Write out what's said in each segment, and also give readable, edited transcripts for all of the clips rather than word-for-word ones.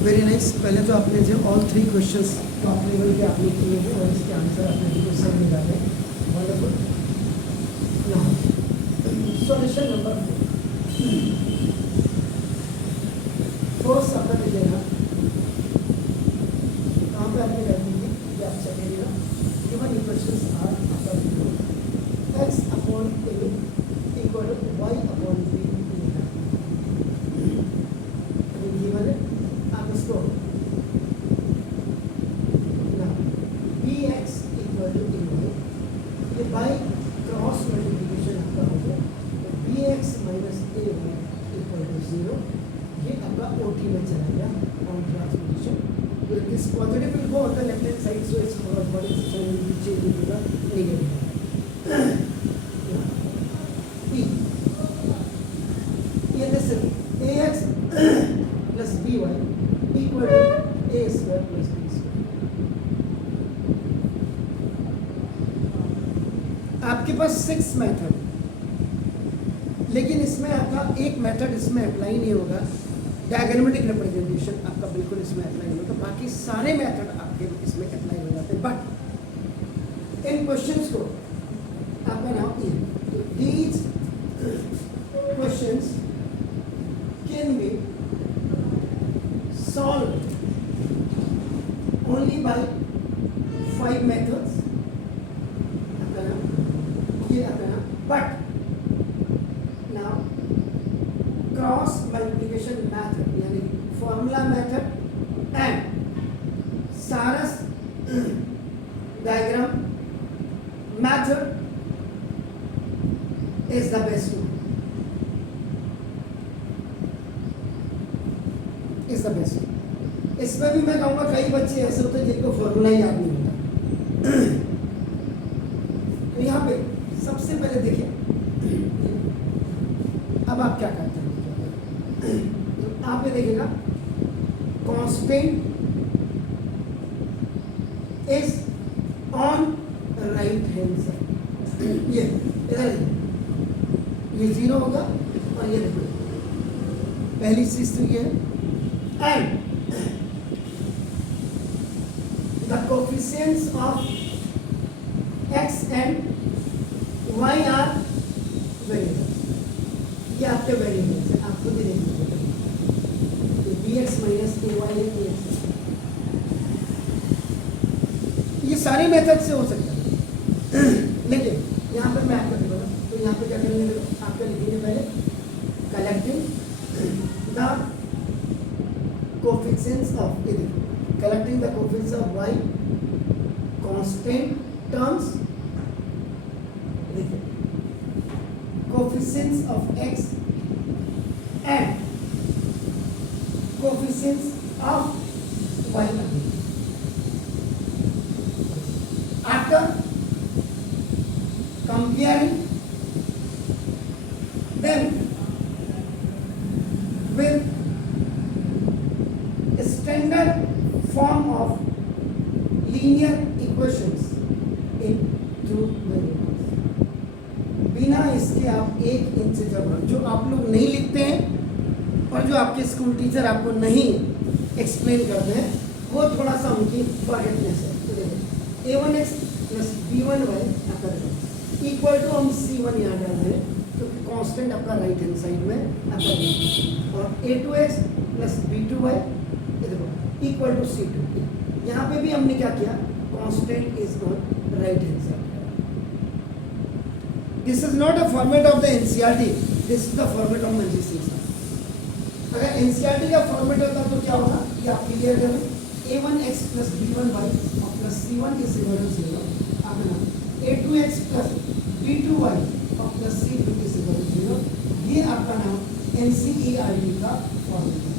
Very nice. पहले तो आपने जो all three questions top level के आपने किए हैं और इसके आंसर आपने बिल्कुल सब निकाले। वंडरफुल। सॉल्यूशन नंबर 4 आपका दीजिएगा, कहाँ पे आपने कर दीजिए ये आप चलेगा। गिवन इक्वेशंस आर आपका x upon a equal to y upon b given है। आप इसको bx इक्वल टू a ये बाई क्रॉस मल्टीप्लिकेशन आपका हो गया, तो bx minus a equal to 0। ये आपका OT में चला गया on transposition. This positive will go on the left hand side, so its what is sign will change into the negative. B. ये this ax plus by equal to a square plus b square. आपके पास 6 method, लेकिन इसमें आपका एक method इसमें apply नहीं होगा। Diagrammatic representation आपका बिल्कुल इसमें अप्लाई नहीं होगा, बाकी सारे मेथड आपके इसमें अप्लाई हो जाते हैं। बट इन क्वेश्चंस को आपका नाम ये, तो these questions can be solve only by 5 methods. आपका नाम ये आपका नाम, but now cross multiplication method यानी फॉर्मूला मेथड एंड सारस diagram method is the best one, is the best. इसमें भी मैं कहूँगा कई बच्चे ऐसे होते हैं जिनको फॉर्मूला ही याद नहीं होता। तो यहाँ पे सबसे पहले देखिए, अब आप क्या करते हैं, आप ये देखिएगा constant is on right hand side. ये इधर ये 0 होगा और ये देखो पहली चीज तो ये है। And the coefficients of x and y are variables. ये आपके वेरिएबल्स हैं, आपको भी देखना होगा। तो bx माइनस ay है, ये सारे मेथड से हो सकता है। लेकिन यहाँ पर मैं आपको देखूँगा, तो यहाँ पे क्या करेंगे, आपका लिखेंगे पहले collecting the coefficients of collecting the coefficients of y constant terms, देखिए coefficients of x and coefficients of y. After comparing them with standard form of linear equations in two variables, बिना इसके आप एक इंटीजर जो आप लोग नहीं लिखते हैं और जो आपके स्कूल टीचर आपको नहीं एक्सप्लेन करते हैं, वो थोड़ा सा उनकी फॉरगेटनेस है। तो देखो a1x प्लस b1y आपका इक्वल टू हम c1 यहाँ डाल रहे हैं क्योंकि कांस्टेंट आपका राइट हैंड साइड में आपका, और a2x प्लस b2y देखो इक्वल टू c2। यहाँ पे भी हमने क्या किया, constant is on right hand side. This is not a format of the NCERT, this is the format of Manjit Singh sir। अगर NCERT का फॉर्मेट होता तो क्या होगा, ये आप क्लियर करें। a1x प्लस b1y और plus c1 is equal to 0। आपका नाम a2x प्लस b2y और plus c2 is equal to 0। ये आपका नाम NCERT का फॉर्मेट है।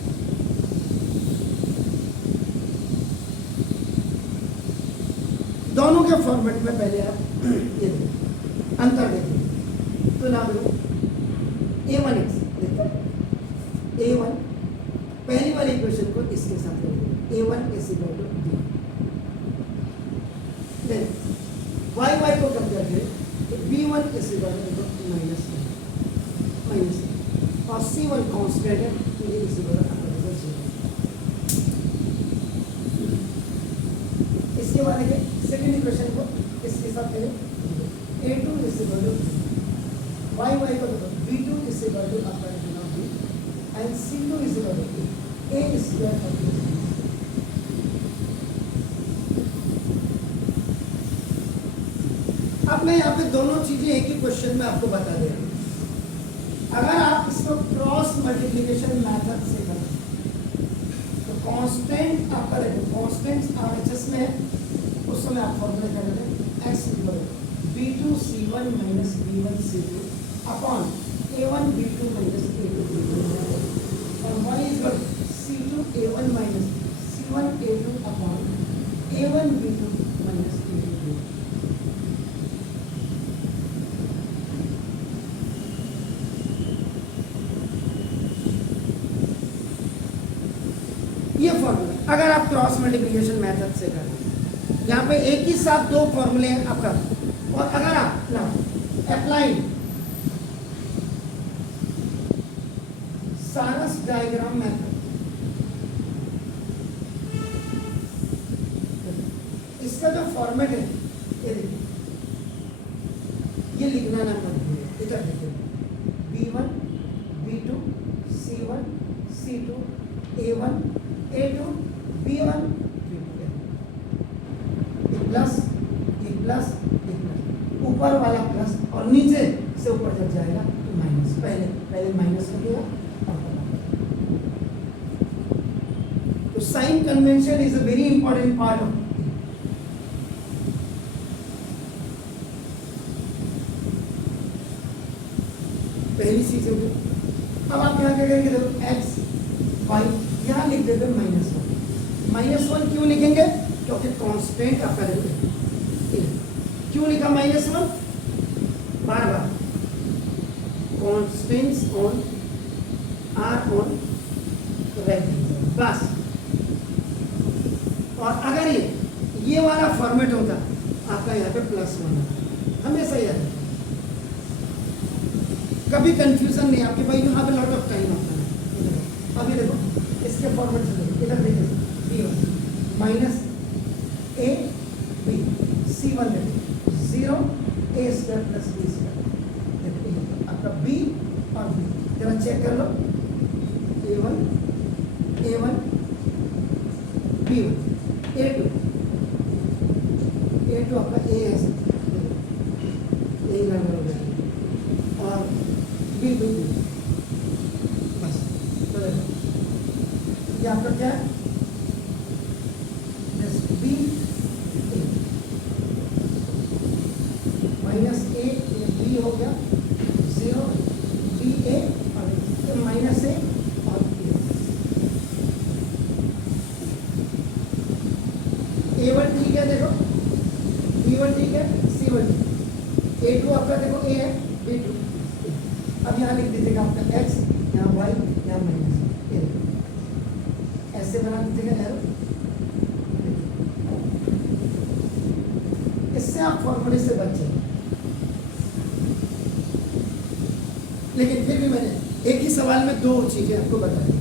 दोनों के फॉर्मेट में पहले आप ये अंतर देखिए। तो ना देखो a1x देखो a1 पहली वाली इक्वेशन को इसके साथ करेंगे, a1 is equal to b। Then y को कंपेयर करें तो b1 is equal to minus और c1 कांस्टेंट है, तो ये इज इक्वल टू 0। नीचे वाले के सेकेंड इक्वेशन को इसके साथ करें a2 is equal to y को देखो b2 इज इक्वल टू आपका denominator b and c2 is equal to a square और b। अब मैं यहाँ पे दोनों चीजें एक ही क्वेश्चन में आपको बता दे रहा हूँ। अगर आप इसको क्रॉस मल्टीप्लिकेशन मेथड से करें तो कांस्टेंट आपका देखो कांस्टेंट आरएचएस में है, उस समय आप फॉर्मूला क्या करते हैं x equal b2 c1 minus b1 c2 upon a1 b2 minus a2 b2 और y equal c2 a1 minus c1 a2 upon a1 b2 minus a2 b2। ये फॉर्मूला अगर आप क्रॉस मल्टीप्लिकेशन मेथड से करें, यहाँ पे एक ही साथ दो फॉर्मूले हैं आपका, और अगर आप ना अप्लाई सारस डायग्राम मेथड, इसका जो फॉर्मेट है ये देखिए, ये लिखना ना मत भूलिए, इधर देखिए b1 b2 c1 c2 a1 a2 b1 plus एक प्लस ऊपर वाला प्लस और नीचे से ऊपर जब जाएगा तो माइनस, पहले माइनस लगेगा और तो sign convention is a very important part of पहली चीज होगी। अब आप यहाँ क्या करेंगे, देखो एक्स वाई यहाँ लिख देते हैं -1 क्यों लिखेंगे, क्योंकि कांस्टेंट आपका देखो क्यों लिखा -1, बार बार constants on R on rectangle बस। और अगर ये वाला फॉर्मेट होता आपका यहाँ पे +1 हमेशा याद है, कभी कंफ्यूजन नहीं आपके भाई, यहाँ पे लॉट ऑफ टाइम आता है। अभी देखो इसके फॉर्मेट से देखो, इधर देखो b1 minus a b c1 देखो 0 a square plus b square, देखो आपका b और b जरा चेक कर लो, a1 b1 a2 आपका a है a गड़बड़ हो गया और b बस। तो देखो ये आपका क्या है, b माइनस a b हो गया 0 b a और माइनस a और a1 ठीक है, देखो b1 ठीक है, c1 a2 आपका देखो a है b2। अब यहाँ लिख दीजिएगा आपका x, यहाँ y, यहाँ माइनस ऐसे बना दीजिएगा एरो। इससे आप फॉर्मूले से बच जाएंगे। लेकिन फिर भी मैंने एक ही सवाल में दो चीजें आपको बता दी,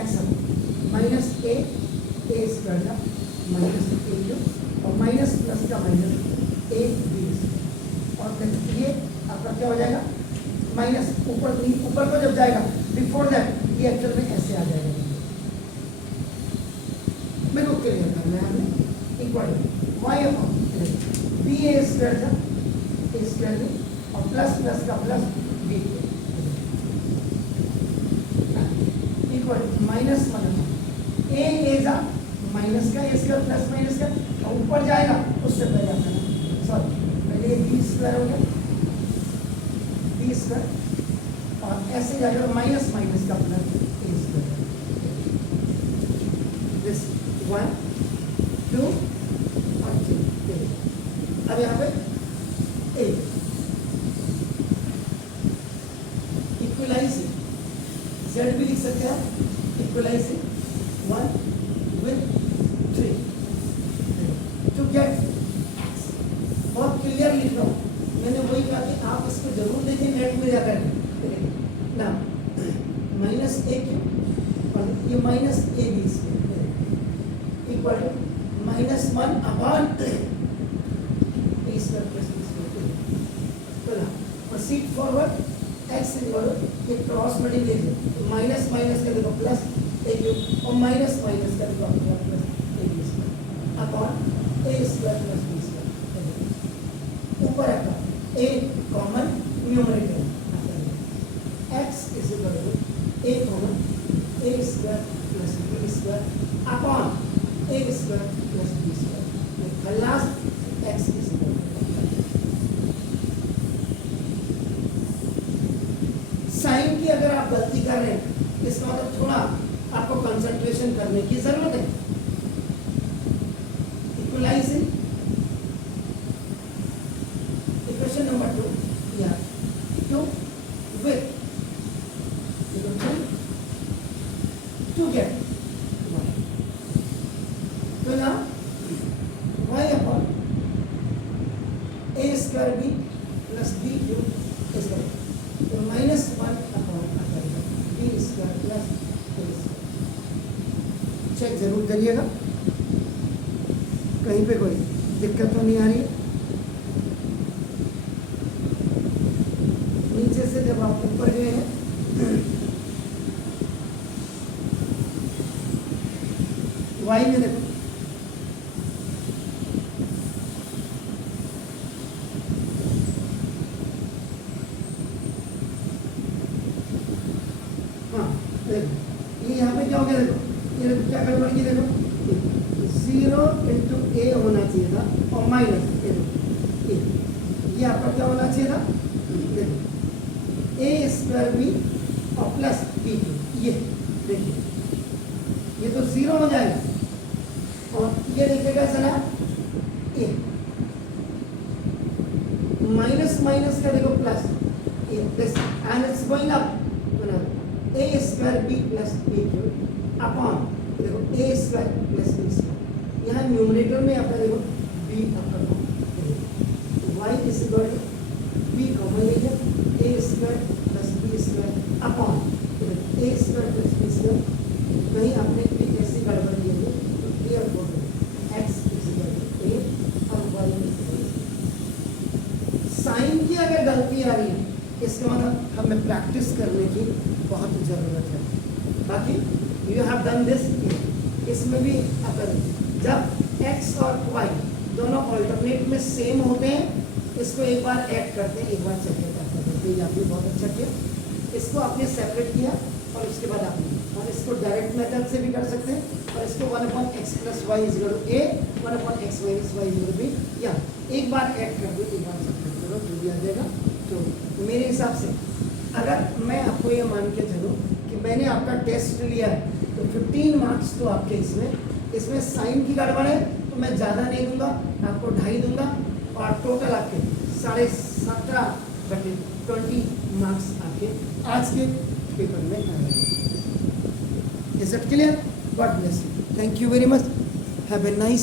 एक्स माइनस a स्क्वायर का माइनस a और माइनस प्लस का माइनस a b और ये आपका क्या हो जाएगा माइनस ऊपर को जब जाएगा बिफोर दैट ये एक्चुअल में ऐसे आ जाएगा। मेरे को क्लियर करना है हमें इक्वल वाई अपॉन बी ए स्क्वायर और प्लस प्लस का प्लस बी इक्वल -1 ए जा माइनस का ए स्क्वायर प्लस माइनस का और ऊपर जाएगा उससे पहले आपका सॉरी पहले बी स्क्वायर हो गया बी स्क्वायर और ऐसे जाएगा माइनस माइनस का प्लस ए स्क्वायर दिस 1 2 और 3। अब यहाँ पे ए इक्वलाइज जेड भी लिख सकते हैं, equalize 1 with 3 to get x। बहुत क्लियर लिख रहा हूँ, मैंने वही कहा कि आप इसको जरूर देखें नेट में जाकर ना माइनस ए क्यू और ये minus A B equal to 1 upon A square plus B square. तो ना प्रोसीड फॉरवर्ड, एक्स इक्वल ये क्रॉस मल्टीप्लिकेशन, माइनस माइनस कर देखो प्लस ए क्यूब और माइनस माइनस कर देखो plus A B square upon A square plus B square. ऊपर रखा A common numerator, X is equal to A common A square plus B square upon A square plus B square. Last x is equal sign की अगर आप गलती कर रहे हैं इसका मतलब थोड़ा आपको कंसंट्रेशन करने की जरूरत है। इक्वलाइजिंग इक्वेशन नंबर 2 या 2 with to get y. तो now y upon a square b plus b cube is equal to minus 1 upon b square plus a square। Check जरूर करिएगा कहीं पे कोई दिक्कत तो नहीं आ रही है। नीचे से जब आप ऊपर गए हैं वाई में देखो हाँ देखो ये यहाँ पे क्या हो गया, देखो ये क्या गड़बड़ की, देखो 0 इंटू ए होना चाहिए था और माइनस ये आपका क्या होना चाहिए था, देखो ए स्क्वायर बी और प्लस बी क्यूब। ये देखिए ये तो 0 हो जाएगा और ये लिखेगा चला ए माइनस माइनस का देखो plus A plus and it's going up A square B plus B cube upon देखो A square plus B square. यहाँ न्यूमरेटर में आपका देखो B upon Y is equal to B common लीजिए A square plus B square upon A square plus B square. कहीं आपने भी ऐसी गड़बड़ की है तो क्लियर हो गया, x is equal to a और y is equal to. Sign की अगर गलती आ रही है इसका मतलब हमें प्रैक्टिस करने की बहुत ज़रूरत है। बाकी यू हैव डन दिस, इसमें भी अगर जब x और y दोनों ऑल्टरनेट में सेम होते हैं इसको एक बार ऐड करते हैं एक बार सेपरेट करते हैं। आपने बहुत अच्छा किया, इसको आपने सेपरेट किया और उसके बाद आपने और इसको डायरेक्ट मेथड से भी कर सकते हैं और इसको 1/x plus y is equal to a 1/x minus y is equal to b, या एक बार ऐड कर दो एक बार सेपरेट करो जो भी आ जाएगा। तो मेरे हिसाब से अगर मैं आपको ये मान के चलूँ कि मैंने आपका टेस्ट लिया है तो 15 मार्क्स तो आपके इसमें साइन की गड़बड़ है तो मैं ज़्यादा नहीं दूंगा, आपको 2.5 दूंगा और टोटल आपके 17.5/20 मार्क्स आपके आज के पेपर में आएंगे। Is it clear? God bless you, thank you very much, have a nice